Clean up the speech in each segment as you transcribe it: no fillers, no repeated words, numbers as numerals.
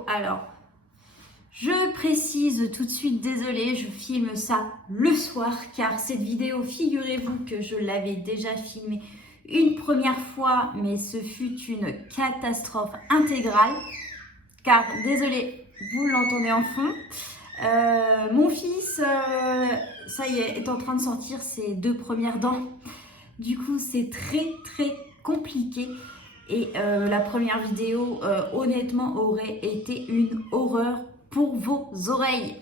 frigo. Alors, je précise tout de suite, désolée, je filme ça le soir car cette vidéo, figurez-vous que je l'avais déjà filmée une première fois, mais ce fut une catastrophe intégrale car, désolée, vous l'entendez en fond. Mon fils, ça y est en train de sortir ses 2 premières dents. Du coup, c'est très compliqué. Et la première vidéo, honnêtement, aurait été une horreur pour vos oreilles.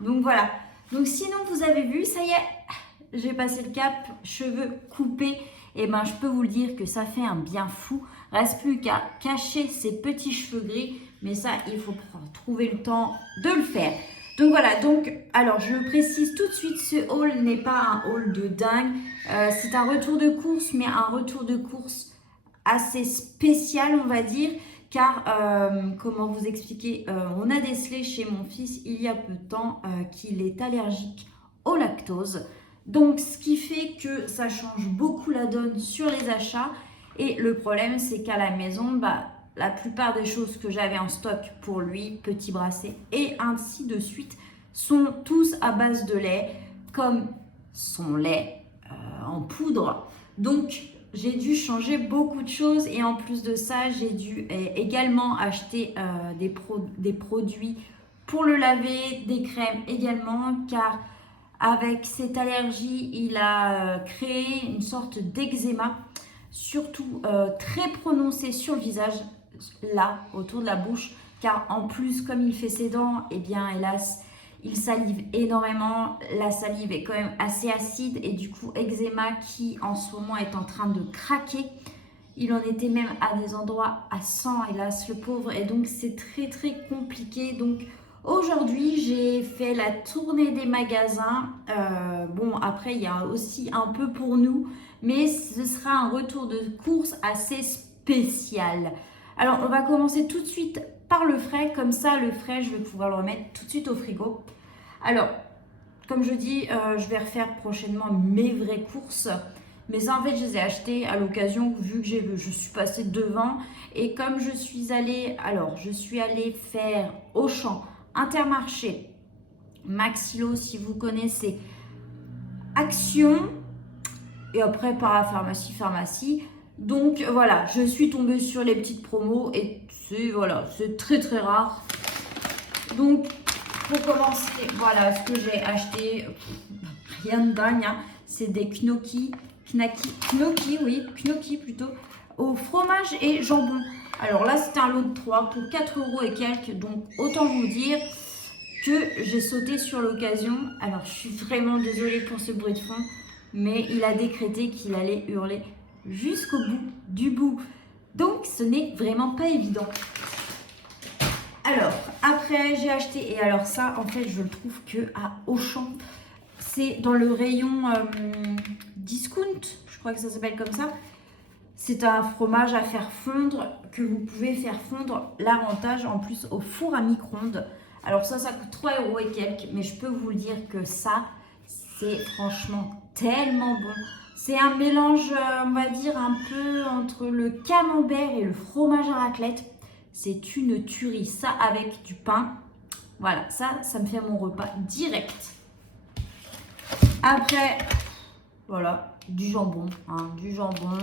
Donc voilà. Donc sinon, vous avez vu, ça y est, j'ai passé le cap, cheveux coupés. Et ben, je peux vous le dire que ça fait un bien fou. Reste plus qu'à cacher ces petits cheveux gris. Mais ça, il faut trouver le temps de le faire. Donc voilà, donc, alors je précise tout de suite, ce haul n'est pas un haul de dingue. C'est un retour de course, mais un retour de course assez spécial, on va dire. Car, comment vous expliquer, on a décelé chez mon fils il y a peu de temps qu'il est allergique au lactose. Donc, ce qui fait que ça change beaucoup la donne sur les achats. Et le problème, c'est qu'à la maison, la plupart des choses que j'avais en stock pour lui, petit bracelet et ainsi de suite, sont tous à base de lait, comme son lait en poudre. Donc, j'ai dû changer beaucoup de choses et en plus de ça, j'ai dû également acheter des produits pour le laver, des crèmes également, car avec cette allergie, il a créé une sorte d'eczéma, surtout très prononcé sur le visage, là, autour de la bouche, car en plus, comme il fait ses dents, eh bien, hélas, il salive énormément. La salive est quand même assez acide et du coup, eczéma qui en ce moment est en train de craquer. Il en était même à des endroits à 100, hélas, le pauvre. Et donc, c'est très compliqué. Donc, aujourd'hui, j'ai fait la tournée des magasins. Bon, après, il y a aussi un peu pour nous, mais ce sera un retour de course assez spécial. Alors, on va commencer tout de suite par le frais. Comme ça, le frais, je vais pouvoir le remettre tout de suite au frigo. Alors, comme je dis, je vais refaire prochainement mes vraies courses. Mais ça, en fait, je les ai achetées à l'occasion, vu que je suis passée devant. Et comme je suis allée faire Auchan, Intermarché, Maxilo, si vous connaissez, Action, et après pharmacie. Donc voilà, je suis tombée sur les petites promos et c'est très rare. Donc pour commencer, voilà ce que j'ai acheté, rien de dingue, hein. C'est des gnocchi plutôt, au fromage et jambon. Alors là, c'était un lot de 3 pour 4 € et quelques, donc autant vous dire que j'ai sauté sur l'occasion. Alors je suis vraiment désolée pour ce bruit de fond, mais il a décrété qu'il allait hurler jusqu'au bout du bout. Donc ce n'est vraiment pas évident. Alors, après j'ai acheté, et alors ça en fait je le trouve que à Auchan, c'est dans le rayon discount, je crois que ça s'appelle comme ça. C'est un fromage à faire fondre, que vous pouvez faire fondre, l'avantage en plus au four à micro-ondes. Alors ça coûte 3 € et quelques, mais je peux vous le dire que ça, c'est franchement tellement bon. C'est un mélange, on va dire, un peu entre le camembert et le fromage à raclette. C'est une tuerie, ça avec du pain. Voilà, ça me fait mon repas direct. Après, voilà, du jambon, hein, du jambon.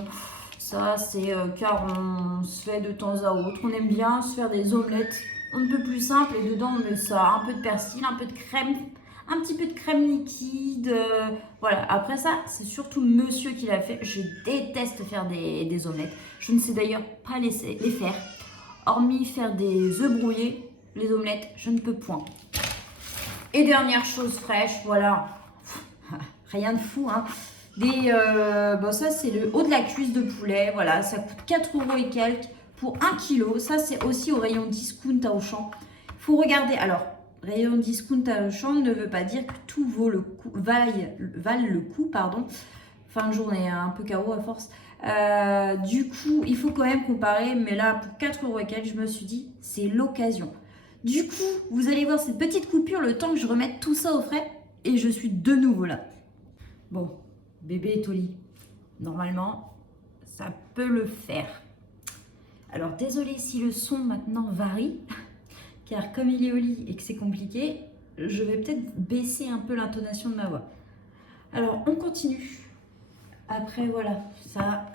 Ça, c'est car on se fait de temps à autre. On aime bien se faire des omelettes. On ne peut plus simple et dedans on met ça, un peu de persil, un peu de crème, un petit peu de crème liquide. Voilà, après ça, c'est surtout monsieur qui l'a fait. Je déteste faire des omelettes. Je ne sais d'ailleurs pas les faire. Hormis faire des œufs brouillés, les omelettes, je ne peux point. Et dernière chose fraîche, voilà, rien de fou, hein. Ça c'est le haut de la cuisse de poulet, voilà, ça coûte 4 € et quelques pour 1 kg. Ça c'est aussi au rayon discount à Auchan. Il faut regarder, alors rayon discount à Auchan ne veut pas dire que tout vaut le coup, valent le coup, pardon. Fin de journée, un peu KO à force. Du coup, il faut quand même comparer, mais là pour 4 € et quelques, je me suis dit, c'est l'occasion. Du coup, vous allez voir cette petite coupure, le temps que je remette tout ça au frais, et je suis de nouveau là. Bon, bébé est au lit. Normalement, ça peut le faire. Alors, désolée si le son maintenant varie. car comme il est au lit et que c'est compliqué, je vais peut-être baisser un peu l'intonation de ma voix. Alors, on continue. Après, voilà, ça,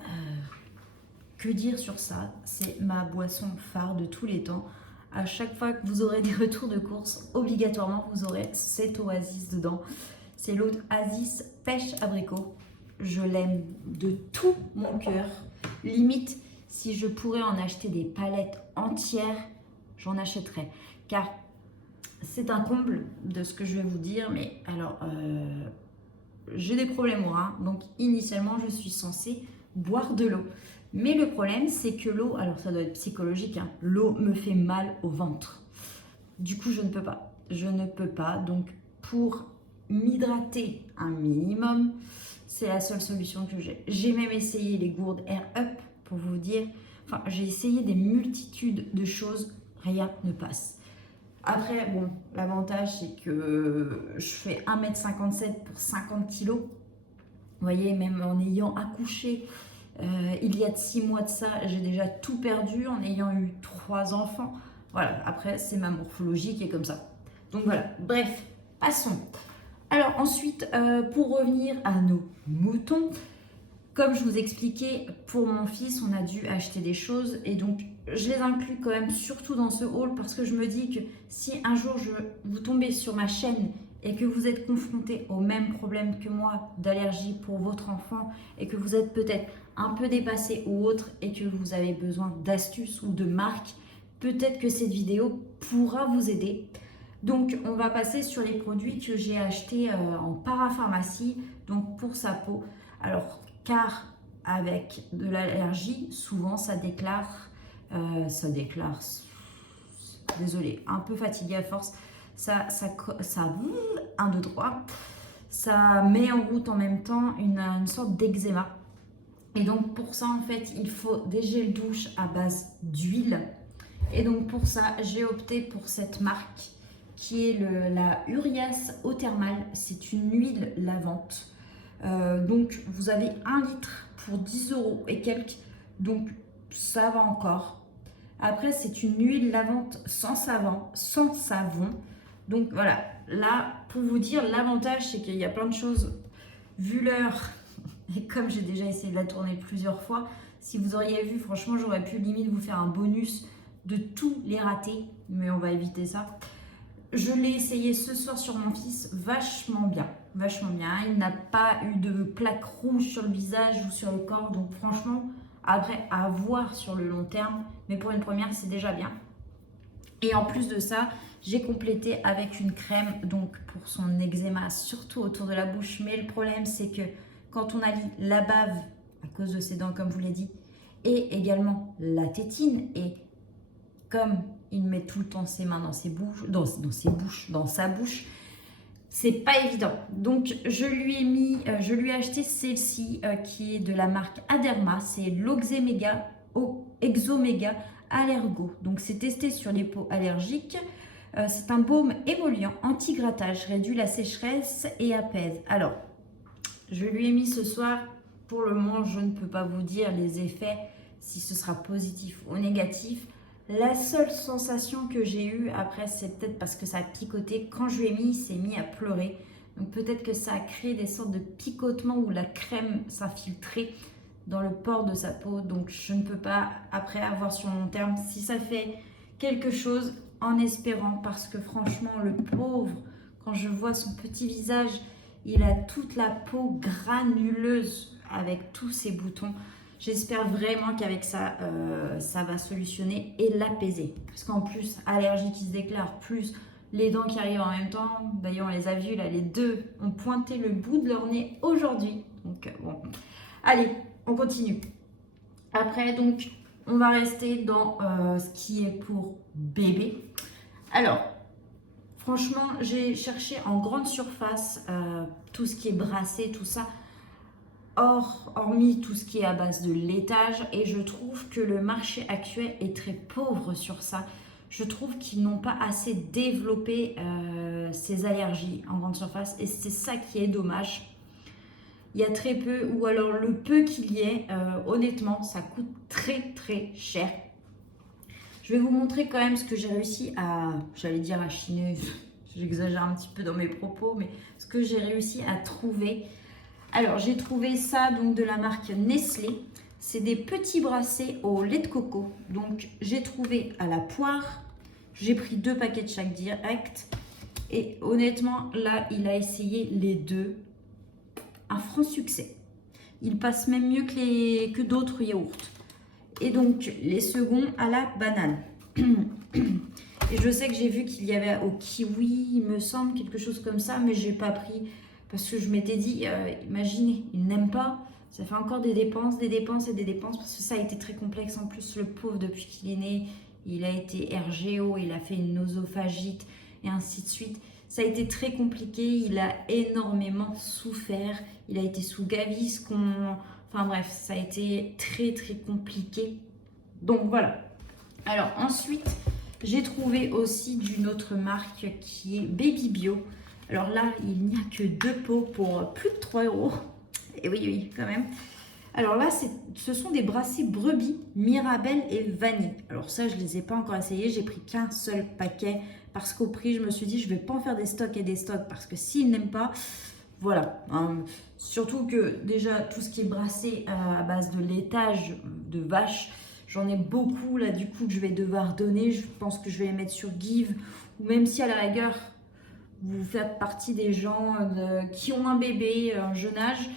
que dire sur ça? C'est ma boisson phare de tous les temps. À chaque fois que vous aurez des retours de course, obligatoirement, vous aurez cette oasis dedans. C'est l'eau Oasis pêche abricot. Je l'aime de tout mon cœur. Limite, si je pourrais en acheter des palettes entières, j'en achèterais. Car c'est un comble de ce que je vais vous dire. Mais alors, j'ai des problèmes au rein. Donc, initialement, je suis censée boire de l'eau. Mais le problème, c'est que l'eau, alors ça doit être psychologique, hein, l'eau me fait mal au ventre. Du coup, je ne peux pas. Je ne peux pas. Donc, pour m'hydrater un minimum, c'est la seule solution que j'ai. J'ai même essayé les gourdes Air Up pour vous dire. Enfin, j'ai essayé des multitudes de choses. Rien ne passe. Après, bon, l'avantage, c'est que je fais 1m57 pour 50 kg. Vous voyez, même en ayant accouché, il y a 6 mois de ça, j'ai déjà tout perdu en ayant eu 3 enfants. Voilà, après, c'est ma morphologie qui est comme ça. Donc voilà, bref, passons. Alors ensuite, pour revenir à nos moutons, comme je vous expliquais, pour mon fils, on a dû acheter des choses et donc je les inclus quand même surtout dans ce haul parce que je me dis que si un jour vous tombez sur ma chaîne et que vous êtes confronté au même problème que moi d'allergie pour votre enfant et que vous êtes peut-être un peu dépassé ou autre et que vous avez besoin d'astuces ou de marques, peut-être que cette vidéo pourra vous aider. Donc on va passer sur les produits que j'ai achetés en parapharmacie, donc pour sa peau. Alors car avec de l'allergie, souvent ça déclare, désolé, un peu fatigué à force, ça 1, 2, 3, ça met en route en même temps une sorte d'eczéma. Et donc pour ça en fait il faut des gels douche à base d'huile. Et donc pour ça j'ai opté pour cette marque qui est la Urias Eau Thermale. C'est une huile lavante. Donc vous avez 1 litre pour 10 € et quelques, donc ça va encore. Après c'est une huile lavante sans savon. Donc voilà, là pour vous dire l'avantage c'est qu'il y a plein de choses vu l'heure et comme j'ai déjà essayé de la tourner plusieurs fois, si vous auriez vu franchement j'aurais pu limite vous faire un bonus de tous les ratés, mais on va éviter ça. Je l'ai essayé ce soir sur mon fils, vachement bien. Il n'a pas eu de plaques rouges sur le visage ou sur le corps, donc franchement, après à voir sur le long terme, mais pour une première, c'est déjà bien. Et en plus de ça, j'ai complété avec une crème donc pour son eczéma, surtout autour de la bouche. Mais le problème, c'est que quand on allie la bave, à cause de ses dents, comme je vous l'ai dit, et également la tétine, et comme il met tout le temps ses mains dans sa bouche, c'est pas évident. Donc je lui ai acheté celle-ci qui est de la marque Aderma, c'est l'Oxéméga Exoméga Allergo. Donc c'est testé sur les peaux allergiques. C'est un baume émollient, anti-grattage, réduit la sécheresse et apaise. Alors, je lui ai mis ce soir. Pour le moment, je ne peux pas vous dire les effets, si ce sera positif ou négatif. La seule sensation que j'ai eue après, c'est peut-être parce que ça a picoté. Quand je lui ai mis, il s'est mis à pleurer. Donc peut-être que ça a créé des sortes de picotements où la crème s'infiltrait dans le pore de sa peau. Donc je ne peux pas après avoir sur long terme si ça fait quelque chose, en espérant, parce que franchement le pauvre, quand je vois son petit visage, il a toute la peau granuleuse avec tous ses boutons. J'espère vraiment qu'avec ça, ça va solutionner et l'apaiser. Parce qu'en plus, allergie qui se déclare, plus les dents qui arrivent en même temps. D'ailleurs, on les a vues, là, les deux ont pointé le bout de leur nez aujourd'hui. Donc, bon. Allez, on continue. Après, donc, on va rester dans ce qui est pour bébé. Alors, franchement, j'ai cherché en grande surface tout ce qui est brassé, tout ça. Hormis tout ce qui est à base de laitage, et je trouve que le marché actuel est très pauvre sur ça. Je trouve qu'ils n'ont pas assez développé ces allergies en grande surface et c'est ça qui est dommage. Il y a très peu, ou alors le peu qu'il y ait, honnêtement, ça coûte très très cher. Je vais vous montrer quand même ce que j'ai réussi à, j'allais dire à chiner, j'exagère un petit peu dans mes propos, mais ce que j'ai réussi à trouver. Alors, j'ai trouvé ça donc de la marque Nestlé. C'est des petits bracelets au lait de coco. Donc, j'ai trouvé à la poire. J'ai pris 2 paquets de chaque direct. Et honnêtement, là, il a essayé les deux. Un franc succès. Il passe même mieux que d'autres yaourts. Et donc, les seconds à la banane. Et je sais que j'ai vu qu'il y avait au kiwi, il me semble, quelque chose comme ça, mais je n'ai pas pris parce que je m'étais dit, imaginez, il n'aime pas, ça fait encore des dépenses et des dépenses, parce que ça a été très complexe. En plus, le pauvre, depuis qu'il est né, il a été RGO, il a fait une nosophagite et ainsi de suite. Ça a été très compliqué, il a énormément souffert, il a été sous Gaviscon, enfin bref, ça a été très très compliqué. Donc voilà. Alors ensuite, j'ai trouvé aussi d'une autre marque qui est Baby Bio. Alors là, il n'y a que 2 pots pour plus de 3 €. Et oui, quand même. Alors là, ce sont des bracelets brebis, Mirabelle et vanille. Alors ça, je ne les ai pas encore essayés. J'ai pris qu'un seul paquet parce qu'au prix, je me suis dit, je ne vais pas en faire des stocks et des stocks parce que s'ils n'aiment pas, voilà. Surtout que déjà, tout ce qui est bracelet à base de laitage de vache, j'en ai beaucoup là du coup que je vais devoir donner. Je pense que je vais les mettre sur Give, ou même si à la rigueur, vous faites partie des gens qui ont un bébé, un jeune âge,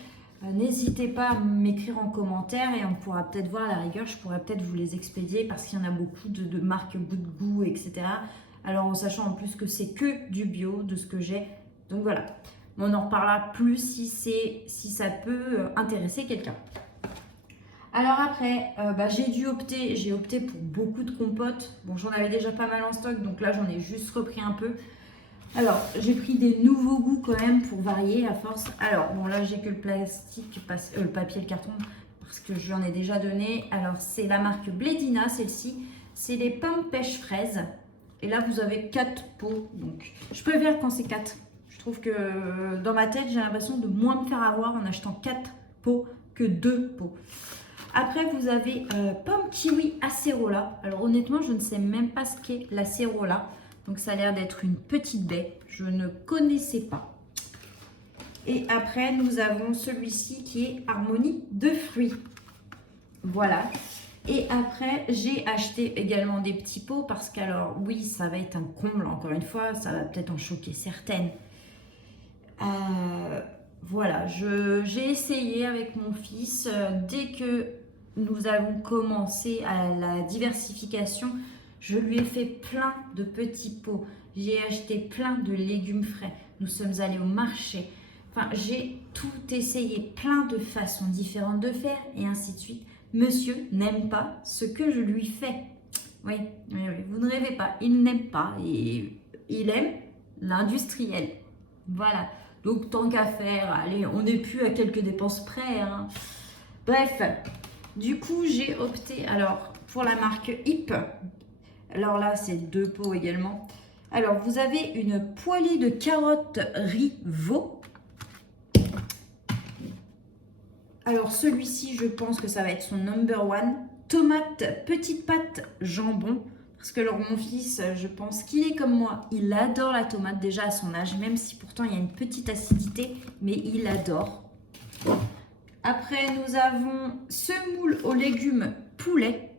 n'hésitez pas à m'écrire en commentaire et on pourra peut-être voir à la rigueur, je pourrais peut-être vous les expédier parce qu'il y en a beaucoup de marques Bout de Goût, etc. Alors en sachant en plus que c'est que du bio de ce que j'ai. Donc voilà, on en reparlera plus si ça peut intéresser quelqu'un. Alors après, j'ai opté pour beaucoup de compotes. Bon, j'en avais déjà pas mal en stock, donc là j'en ai juste repris un peu. Alors, j'ai pris des nouveaux goûts quand même pour varier à force. Alors, bon là j'ai que le plastique, le papier, le carton, parce que j'en ai déjà donné. Alors, c'est la marque Blédina, celle-ci. C'est les pommes pêche fraise. Et là, vous avez 4 pots. Donc, je préfère quand c'est 4. Je trouve que dans ma tête, j'ai l'impression de moins me faire avoir en achetant 4 pots que 2 pots. Après, vous avez pomme kiwi acérola. Alors honnêtement, je ne sais même pas ce qu'est l'acérola. Donc ça a l'air d'être une petite baie. Je ne connaissais pas. Et après, nous avons celui-ci qui est harmonie de fruits. Voilà. Et après, j'ai acheté également des petits pots parce qu'alors, oui, ça va être un comble. Encore une fois, ça va peut-être en choquer certaines. Voilà, j'ai essayé avec mon fils. Dès que nous avons commencé à la diversification, je lui ai fait plein de petits pots. J'ai acheté plein de légumes frais. Nous sommes allés au marché. Enfin, j'ai tout essayé, plein de façons différentes de faire et ainsi de suite. Monsieur n'aime pas ce que je lui fais. Oui, vous ne rêvez pas. Il n'aime pas et il aime l'industriel. Voilà. Donc, tant qu'à faire, allez, on n'est plus à quelques dépenses près. Hein. Bref, du coup, j'ai opté alors pour la marque Hip. Alors là, c'est 2 pots également. Alors, vous avez une poêlée de carottes riz veau. Alors, celui-ci, je pense que ça va être son number one. Tomate, petite pâte, jambon. Parce que alors, mon fils, je pense qu'il est comme moi. Il adore la tomate déjà à son âge, même si pourtant il y a une petite acidité, mais il adore. Après, nous avons semoule aux légumes poulet.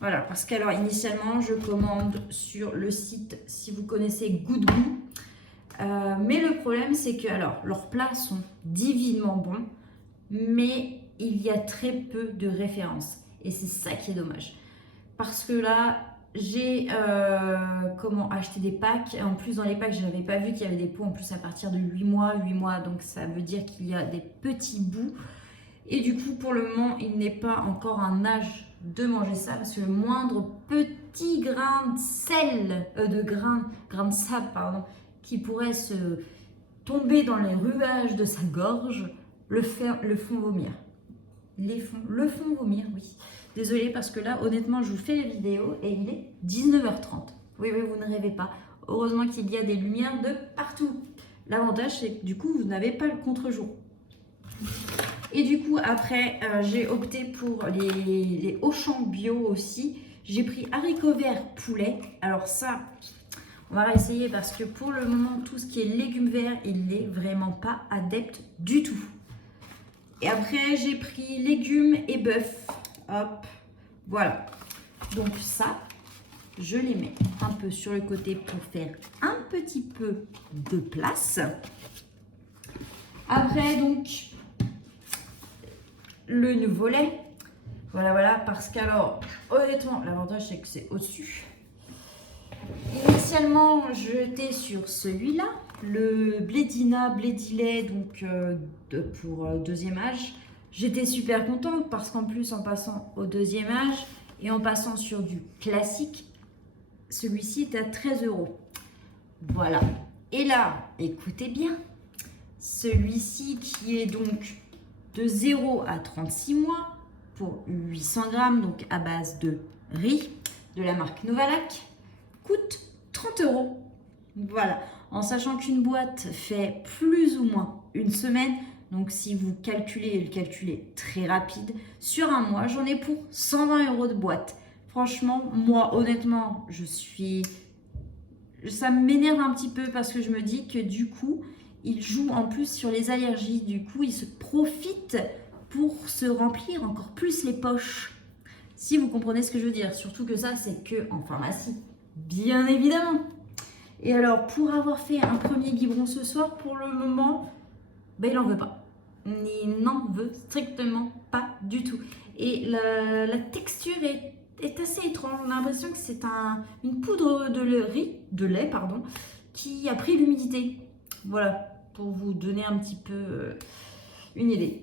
Voilà, parce qu'alors initialement, je commande sur le site, si vous connaissez, Good Goût. Mais le problème, c'est que alors leurs plats sont divinement bons, mais il y a très peu de références. Et c'est ça qui est dommage. Parce que là, j'ai acheté des packs. En plus, dans les packs, je n'avais pas vu qu'il y avait des pots en plus à partir de 8 mois. Donc, ça veut dire qu'il y a des petits bouts. Et du coup, pour le moment, il n'est pas encore un âge de manger ça. Parce que le moindre petit grain de sel, grain de sable, pardon, qui pourrait se tomber dans les ruages de sa gorge, le font vomir. Le font vomir, oui. Désolée parce que là, honnêtement, je vous fais la vidéo et il est 19h30. Oui, vous ne rêvez pas. Heureusement qu'il y a des lumières de partout. L'avantage, c'est que du coup, vous n'avez pas le contre-jour. Et du coup, après, j'ai opté pour les Auchan bio aussi. J'ai pris haricots verts poulet. Alors ça, on va réessayer parce que pour le moment, tout ce qui est légumes verts, il n'est vraiment pas adepte du tout. Et après, j'ai pris légumes et bœuf. Hop, voilà. Donc ça, je les mets un peu sur le côté pour faire un petit peu de place. Après, donc, le nouveau lait. Voilà, parce qu'alors, honnêtement, l'avantage, c'est que c'est au-dessus. Initialement, j'étais sur celui-là, le Blédina, Blédilet, donc pour deuxième âge. J'étais super contente parce qu'en plus, en passant au deuxième âge et en passant sur du classique, celui-ci est à 13 €. Voilà. Et là, écoutez bien, celui-ci qui est donc de 0 à 36 mois pour 800 grammes, donc à base de riz de la marque Novalac, coûte 30 €. Voilà, en sachant qu'une boîte fait plus ou moins une semaine. Donc si vous calculez, et le calcul est très rapide, sur un mois, j'en ai pour 120 € de boîte. Franchement, moi, honnêtement, ça m'énerve un petit peu parce que je me dis que du coup, il joue en plus sur les allergies. Du coup, il se profite pour se remplir encore plus les poches. Si vous comprenez ce que je veux dire. Surtout que ça, c'est que en pharmacie, bien évidemment. Et alors, pour avoir fait un premier biberon ce soir, pour le moment, il n'en veut pas. Il n'en veut strictement pas du tout. Et la texture est assez étrange. On a l'impression que c'est une poudre de lait, qui a pris l'humidité. Voilà, pour vous donner un petit peu une idée.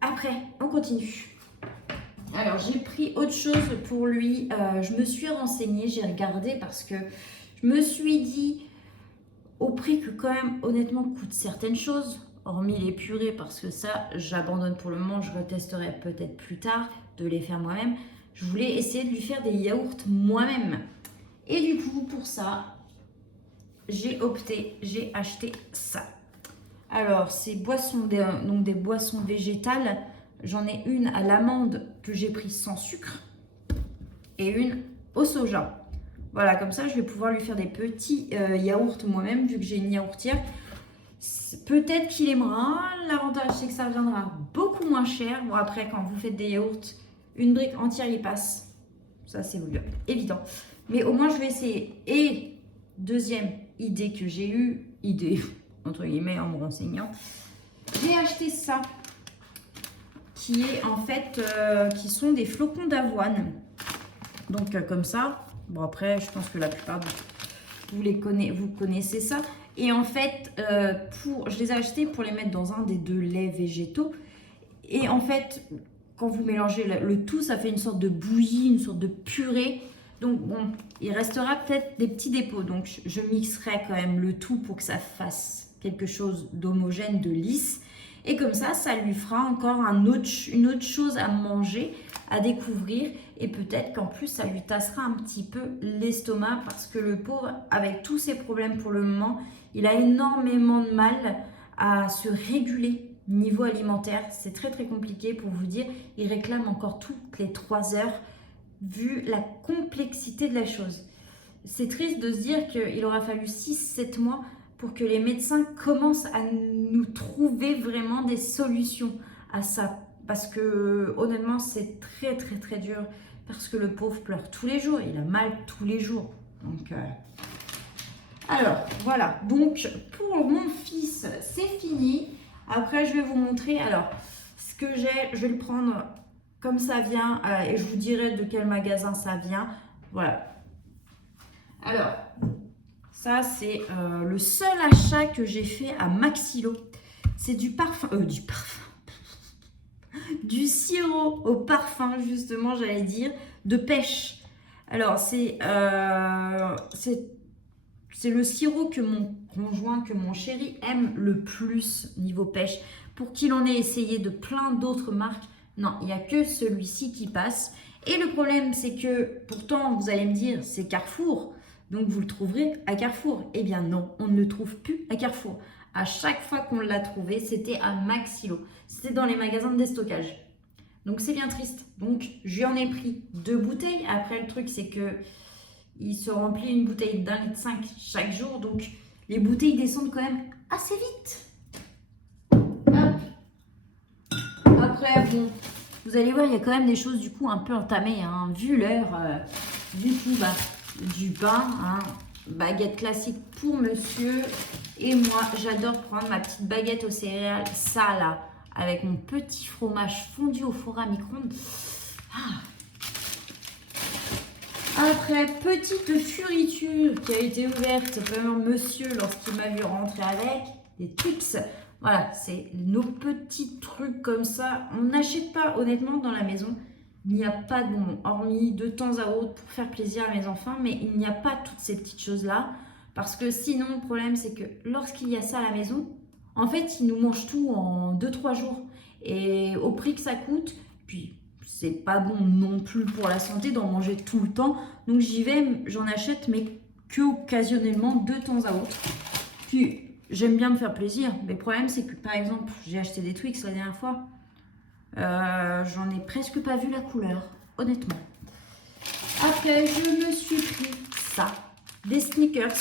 Après, on continue. Alors, j'ai pris autre chose pour lui. Je me suis renseignée, j'ai regardé parce que je me suis dit, au prix que quand même, honnêtement, coûtent certaines choses, hormis les purées, parce que ça, j'abandonne pour le moment, je retesterai peut-être plus tard de les faire moi-même. Je voulais essayer de lui faire des yaourts moi-même. Et du coup, pour ça, j'ai acheté ça. Alors, ces boissons, donc des boissons végétales, j'en ai une à l'amande que j'ai prise sans sucre et une au soja. Voilà, comme ça, je vais pouvoir lui faire des petits yaourts moi-même, vu que j'ai une yaourtière. Peut-être qu'il aimera. L'avantage, c'est que ça reviendra beaucoup moins cher. Bon, après, quand vous faites des yaourts, une brique entière y passe. Ça, c'est évident. Mais au moins, je vais essayer. Et deuxième idée que j'ai eue, entre guillemets en me renseignant, j'ai acheté ça, qui est en fait, qui sont des flocons d'avoine. Donc comme ça, bon après, je pense que la plupart de vous connaissez ça. Et en fait, je les ai achetés pour les mettre dans un des 2 laits végétaux. Et en fait, quand vous mélangez le tout, ça fait une sorte de bouillie, une sorte de purée. Donc bon, il restera peut-être des petits dépôts. Donc je mixerai quand même le tout pour que ça fasse quelque chose d'homogène, de lisse. Et comme ça lui fera encore une autre chose à manger, à découvrir. Et peut-être qu'en plus, ça lui tassera un petit peu l'estomac parce que le pauvre, avec tous ses problèmes pour le moment, il a énormément de mal à se réguler niveau alimentaire. C'est très très compliqué pour vous dire. Il réclame encore toutes les 3 heures vu la complexité de la chose. C'est triste de se dire qu'il aura fallu 6-7 mois pour que les médecins commencent à nous trouver vraiment des solutions à ça. Parce que honnêtement, c'est très très très dur. Parce que le pauvre pleure tous les jours, il a mal tous les jours. Donc, alors, voilà. Donc, pour mon fils, c'est fini. Après, je vais vous montrer. Alors, ce que j'ai, je vais le prendre comme ça vient. Et je vous dirai de quel magasin ça vient. Voilà. Alors, ça, c'est le seul achat que j'ai fait à Maxilo. C'est du parfum. Du sirop au parfum, justement, j'allais dire, de pêche. Alors, c'est le sirop que mon conjoint, que mon chéri aime le plus niveau pêche. Pour qu'il en ait essayé de plein d'autres marques, non, il n'y a que celui-ci qui passe. Et le problème, c'est que, pourtant, vous allez me dire, c'est Carrefour, donc vous le trouverez à Carrefour. Eh bien non, on ne le trouve plus à Carrefour. À chaque fois qu'on l'a trouvé, c'était à Maxilo. C'était dans les magasins de déstockage. Donc c'est bien triste. Donc je lui en ai pris 2 bouteilles. Après le truc c'est que il se remplit une bouteille d'1,5 litre chaque jour. Donc les bouteilles descendent quand même assez vite. Hop. Après bon, vous allez voir il y a quand même des choses du coup un peu entamées. Hein. Vu l'heure, du coup du pain, hein, baguette classique pour monsieur. Et moi j'adore prendre ma petite baguette aux céréales. Ça là. Avec mon petit fromage fondu au four à micro-ondes. Ah. Après, petite furiture qui a été ouverte par monsieur lorsqu'il m'a vu rentrer avec des Twix. Voilà, c'est nos petits trucs comme ça. On n'achète pas, honnêtement, dans la maison. Il n'y a pas de bonbons, hormis de temps à autre pour faire plaisir à mes enfants. Mais il n'y a pas toutes ces petites choses-là. Parce que sinon, le problème, c'est que lorsqu'il y a ça à la maison, en fait, ils nous mangent tout en 2-3 jours. Et au prix que ça coûte, puis c'est pas bon non plus pour la santé d'en manger tout le temps. Donc j'y vais, j'en achète, mais que occasionnellement, de temps à autre. Puis j'aime bien me faire plaisir. Mais le problème, c'est que par exemple, j'ai acheté des Twix la dernière fois. J'en ai presque pas vu la couleur, honnêtement. Après, je me suis pris ça, des Snickers.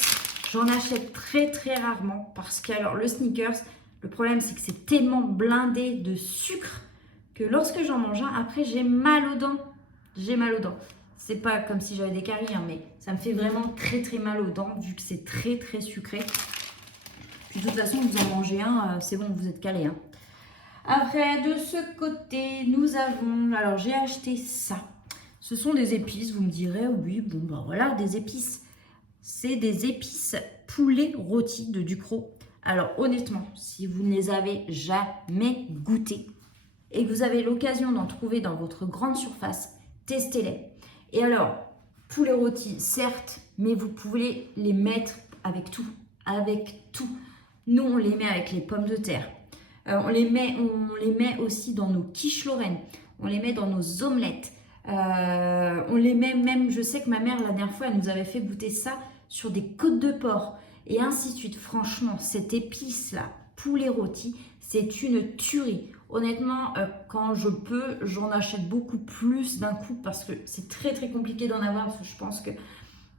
J'en achète très très rarement parce que alors le Snickers, le problème c'est que c'est tellement blindé de sucre que lorsque j'en mange un, après j'ai mal aux dents. J'ai mal aux dents. C'est pas comme si j'avais des caries, hein, mais ça me fait vraiment très très mal aux dents vu que c'est très très sucré. Puis de toute façon, vous en mangez un, c'est bon, vous êtes calé. Hein. Après, de ce côté, nous avons... Alors, j'ai acheté ça. Ce sont des épices, vous me direz, oui, bon, bah voilà, des épices. C'est des épices poulet rôti de Ducros. Alors honnêtement, si vous ne les avez jamais goûtées et que vous avez l'occasion d'en trouver dans votre grande surface, testez-les. Et alors, poulet rôti, certes, mais vous pouvez les mettre avec tout. Avec tout. Nous, on les met avec les pommes de terre. On les met aussi dans nos quiches lorraines. On les met dans nos omelettes. On les met même, je sais que ma mère, la dernière fois, elle nous avait fait goûter ça sur des côtes de porc et ainsi de suite. Franchement, cette épice-là, poulet rôti, c'est une tuerie. Honnêtement, quand je peux, j'en achète beaucoup plus d'un coup parce que c'est très très compliqué d'en avoir parce que je pense que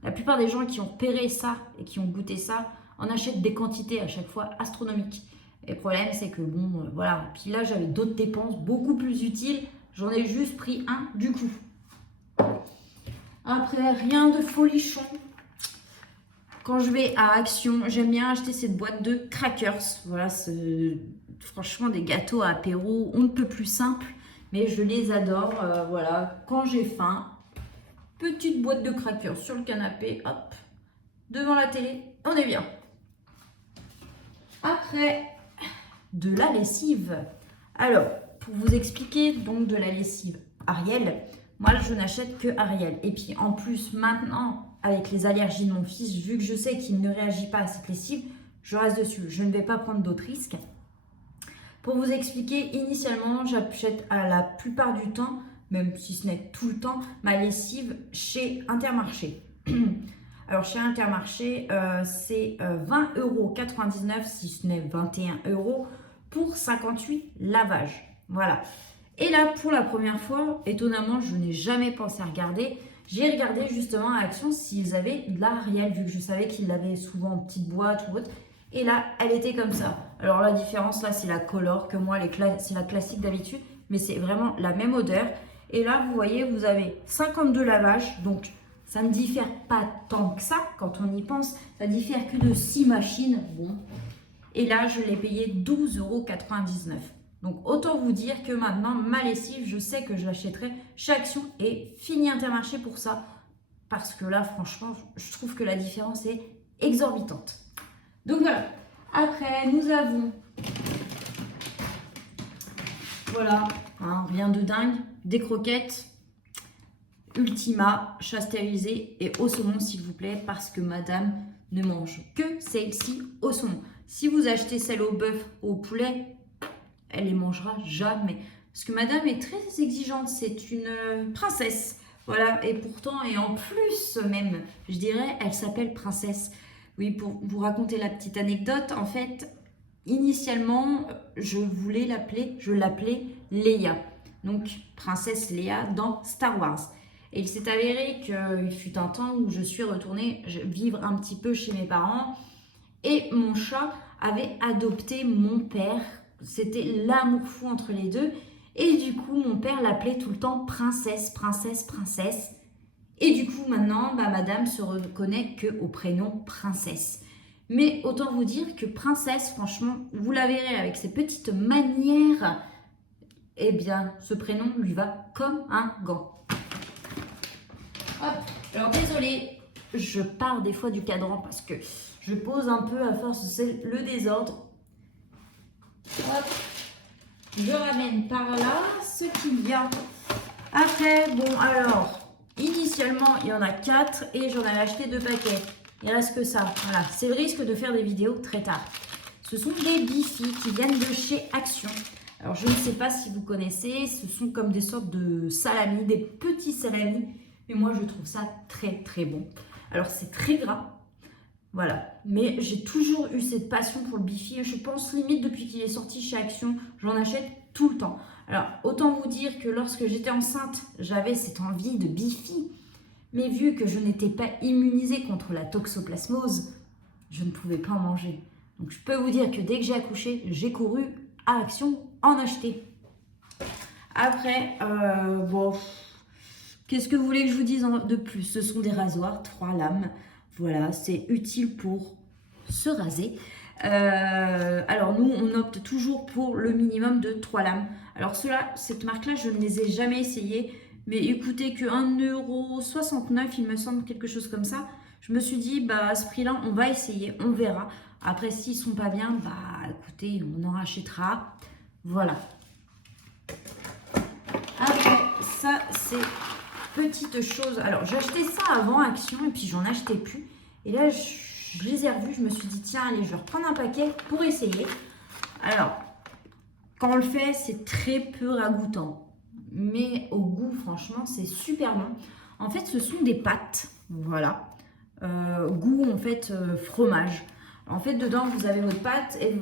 la plupart des gens qui ont repéré ça et qui ont goûté ça en achètent des quantités à chaque fois astronomiques. Et le problème, c'est que bon, voilà. Puis là, j'avais d'autres dépenses beaucoup plus utiles. J'en ai juste pris un du coup. Après, rien de folichon. Quand je vais à Action, j'aime bien acheter cette boîte de crackers. Voilà, c'est franchement des gâteaux à apéro. On ne peut plus simple, mais je les adore. Voilà, quand j'ai faim, petite boîte de crackers sur le canapé, hop, devant la télé, on est bien. Après, de la lessive. Alors, pour vous expliquer, donc de la lessive Ariel, moi je n'achète que Ariel. Et puis en plus maintenant, avec les allergies de mon fils, vu que je sais qu'il ne réagit pas à cette lessive, je reste dessus. Je ne vais pas prendre d'autres risques. Pour vous expliquer, initialement, j'achète à la plupart du temps, même si ce n'est tout le temps, ma lessive chez Intermarché. Alors chez Intermarché, c'est 20,99 €, si ce n'est 21 € pour 58 lavages. Voilà. Et là, pour la première fois, étonnamment, je n'ai jamais pensé à regarder. J'ai regardé justement à Action s'ils avaient de la Ariel, vu que je savais qu'ils l'avaient souvent en petite boîte ou autre. Et là, elle était comme ça. Alors la différence là, c'est la color, que moi, c'est la classique d'habitude. Mais c'est vraiment la même odeur. Et là, vous voyez, vous avez 52 lavages. Donc, ça ne diffère pas tant que ça quand on y pense. Ça diffère que de 6 machines. Bon. Et là, je l'ai payé 12,99 €. Donc, autant vous dire que maintenant, ma lessive, je sais que je l'achèterai chez Action et fini Intermarché pour ça. Parce que là, franchement, je trouve que la différence est exorbitante. Donc voilà. Après, nous avons... Voilà, hein, rien de dingue. Des croquettes. Ultima, chat stérilisé et au saumon, s'il vous plaît, parce que madame ne mange que celle-ci au saumon. Si vous achetez celle au bœuf, au poulet, elle les mangera jamais. Parce que madame est très exigeante, c'est une princesse. Voilà, et pourtant, et en plus même, je dirais, elle s'appelle princesse. Oui, pour vous raconter la petite anecdote, en fait, initialement, je l'appelais Leia. donc princesse Léa dans Star Wars. Et il s'est avéré qu'il fut un temps où je suis retournée vivre un petit peu chez mes parents et mon chat avait adopté mon père. C'était l'amour fou entre les deux. Et du coup, mon père l'appelait tout le temps princesse, princesse, princesse. Et du coup, maintenant, madame se reconnaît qu'au prénom princesse. Mais autant vous dire que princesse, franchement, vous la verrez avec ses petites manières, eh bien, ce prénom lui va comme un gant. Hop, alors désolée, je pars des fois du cadran parce que je pose un peu à force, c'est le désordre. Hop, je ramène par là ce qu'il y a. Après, bon alors, initialement il y en a 4 et j'en avais acheté 2 paquets. Il reste que ça. Voilà, c'est le risque de faire des vidéos très tard. Ce sont des Bifi qui viennent de chez Action. Alors je ne sais pas si vous connaissez, ce sont comme des sortes de salamis, des petits salamis. Mais moi, je trouve ça très, très bon. Alors, c'est très gras. Voilà. Mais j'ai toujours eu cette passion pour le Bifi. Je pense limite depuis qu'il est sorti chez Action, j'en achète tout le temps. Alors, autant vous dire que lorsque j'étais enceinte, j'avais cette envie de Bifi. Mais vu que je n'étais pas immunisée contre la toxoplasmose, je ne pouvais pas en manger. Donc, je peux vous dire que dès que j'ai accouché, j'ai couru à Action en acheter. Après, bon... Qu'est-ce que vous voulez que je vous dise de plus? Ce sont des rasoirs, 3 lames. Voilà, c'est utile pour se raser. Alors nous, on opte toujours pour le minimum de 3 lames. Alors cette marque-là, je ne les ai jamais essayées. Mais écoutez, que 1,69 €, il me semble, quelque chose comme ça. Je me suis dit, à ce prix-là, on va essayer, on verra. Après, s'ils ne sont pas bien, écoutez, on en rachètera. Voilà. Après, ça, c'est... petite chose, alors j'ai acheté ça avant Action et puis j'en achetais plus. Et là, je les ai revus, je me suis dit, tiens, allez, je vais reprendre un paquet pour essayer. Alors, quand on le fait, c'est très peu ragoûtant. Mais au goût, franchement, c'est super bon. En fait, ce sont des pâtes, voilà. Goût, en fait, fromage. En fait, dedans, vous avez vos pâtes et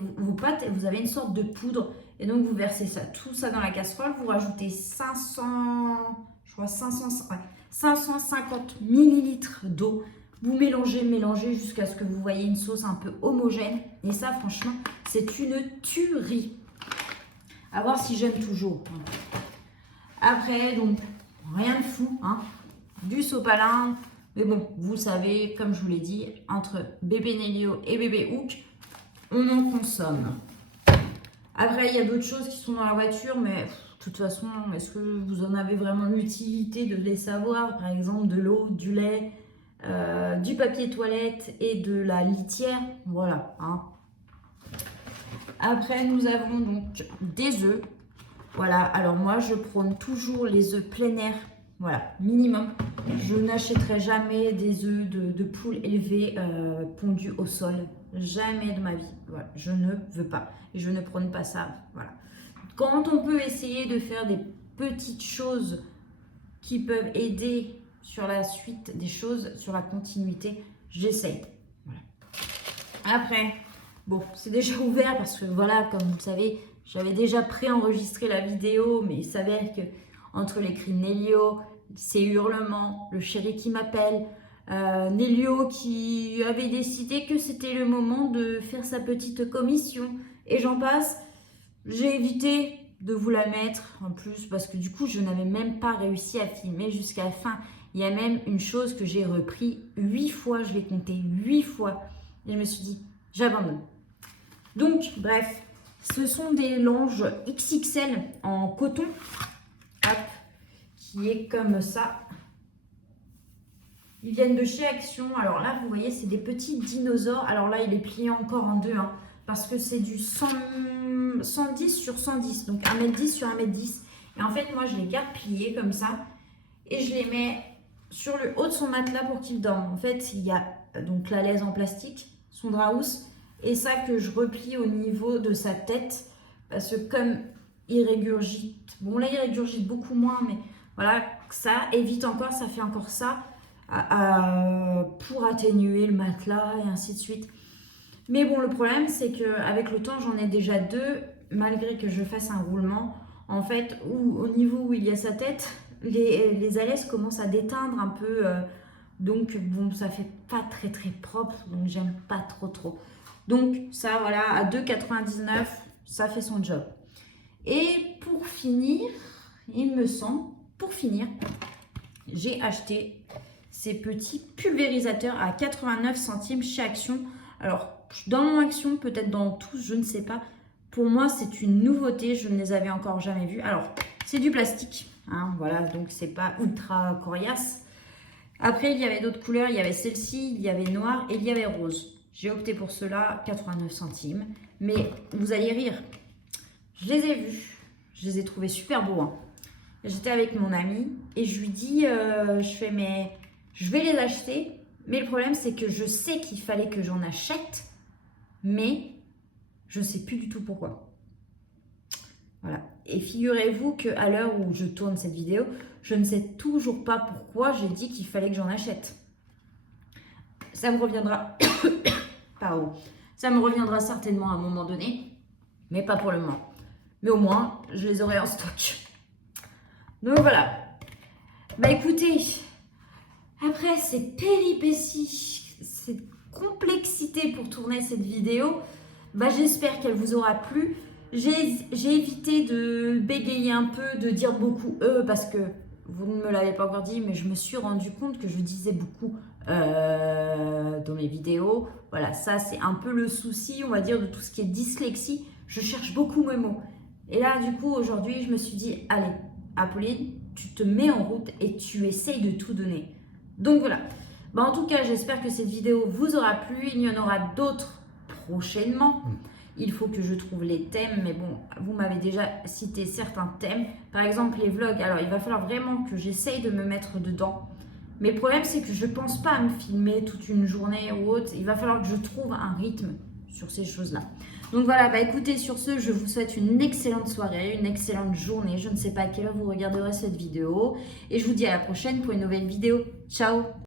vous avez une sorte de poudre. Et donc, vous versez tout ça dans la casserole. Vous rajoutez 550 millilitres d'eau. Vous mélangez jusqu'à ce que vous voyez une sauce un peu homogène. Et ça, franchement, c'est une tuerie. À voir si j'aime toujours. Après, donc, rien de fou, hein. Du sopalin. Mais bon, vous savez, comme je vous l'ai dit, entre bébé Nélio et bébé Hook, on en consomme. Après, il y a d'autres choses qui sont dans la voiture, mais de toute façon, est-ce que vous en avez vraiment l'utilité de les savoir? Par exemple, de l'eau, du lait, du papier toilette et de la litière. Voilà. Hein. Après, nous avons donc des œufs. Voilà. Alors moi, je prône toujours les œufs plein air. Voilà, minimum. Je n'achèterai jamais des œufs de poule élevés pondus au sol. Jamais de ma vie. Voilà, je ne veux pas. Et je ne prône pas ça. Voilà. Quand on peut essayer de faire des petites choses qui peuvent aider sur la suite des choses, sur la continuité, j'essaye. Voilà. Après, bon, c'est déjà ouvert parce que voilà, comme vous le savez, j'avais déjà préenregistré la vidéo, mais il s'avère que entre les cris de Nélio, ses hurlements, le chéri qui m'appelle, Nélio qui avait décidé que c'était le moment de faire sa petite commission, et j'en passe, j'ai évité de vous la mettre en plus parce que du coup je n'avais même pas réussi à filmer jusqu'à la fin. Il y a même une chose que j'ai repris 8 fois, je l'ai compté 8 fois, et je me suis dit j'abandonne. Donc bref, ce sont des longes XXL en coton. Hop, qui est comme ça. Ils viennent de chez Action. Alors là, vous voyez, c'est des petits dinosaures. Alors là, il est plié encore en deux, hein, parce que c'est du 110 sur 110, donc 1m10 sur 1m10. Et en fait, moi, je les garde pliés comme ça, et je les mets sur le haut de son matelas pour qu'il dorme. En fait, il y a donc la laise en plastique, son draus, et ça que je replie au niveau de sa tête, parce que comme il régurgite, bon là il régurgite beaucoup moins, mais voilà, ça évite encore, ça fait encore ça pour atténuer le matelas et ainsi de suite. Mais bon, le problème c'est qu'avec le temps j'en ai déjà deux, malgré que je fasse un roulement. en fait, où, au niveau où il y a sa tête, les alaises commencent à déteindre un peu. Donc, bon, ça fait pas très très propre. Donc, j'aime pas trop. Donc, ça, voilà, à 2,99 €, ça fait son job. Et pour finir, il me semble, j'ai acheté ces petits pulvérisateurs à 89 centimes chez Action. Alors, dans mon Action, peut-être dans tous, je ne sais pas. Pour moi, c'est une nouveauté, je ne les avais encore jamais vus. Alors, c'est du plastique, hein, voilà, donc c'est pas ultra coriace. Après, il y avait d'autres couleurs, il y avait celle-ci, il y avait noir et il y avait rose. J'ai opté pour cela, 89 centimes. Mais vous allez rire, je les ai vus, je les ai trouvés super beaux, hein. J'étais avec mon ami et je lui dis, mais je vais les acheter. Mais le problème, c'est que je sais qu'il fallait que j'en achète, mais je ne sais plus du tout pourquoi. Voilà. Et figurez-vous qu'à l'heure où je tourne cette vidéo, je ne sais toujours pas pourquoi j'ai dit qu'il fallait que j'en achète. Ça me reviendra. Pardon. Ça me reviendra certainement à un moment donné, mais pas pour le moment. Mais au moins, je les aurai en stock. Donc voilà. Bah écoutez, après ces péripéties, cette complexité pour tourner cette vidéo, bah j'espère qu'elle vous aura plu. J'ai évité de bégayer un peu, de dire beaucoup parce que vous ne me l'avez pas encore dit, mais je me suis rendu compte que je disais beaucoup dans mes vidéos. Voilà, ça c'est un peu le souci, on va dire, de tout ce qui est dyslexie. Je cherche beaucoup mes mots. Et là, du coup, aujourd'hui, je me suis dit, allez, Apolline, tu te mets en route et tu essayes de tout donner. Donc voilà. Bah, en tout cas, j'espère que cette vidéo vous aura plu. Il y en aura d'autres prochainement. Il faut que je trouve les thèmes, mais bon, vous m'avez déjà cité certains thèmes. Par exemple, les vlogs. Alors, il va falloir vraiment que j'essaye de me mettre dedans. Mais le problème, c'est que je ne pense pas à me filmer toute une journée ou autre. Il va falloir que je trouve un rythme sur ces choses-là. Donc voilà, bah écoutez, sur ce, je vous souhaite une excellente soirée, une excellente journée. Je ne sais pas à quelle heure vous regarderez cette vidéo. Et je vous dis à la prochaine pour une nouvelle vidéo. Ciao!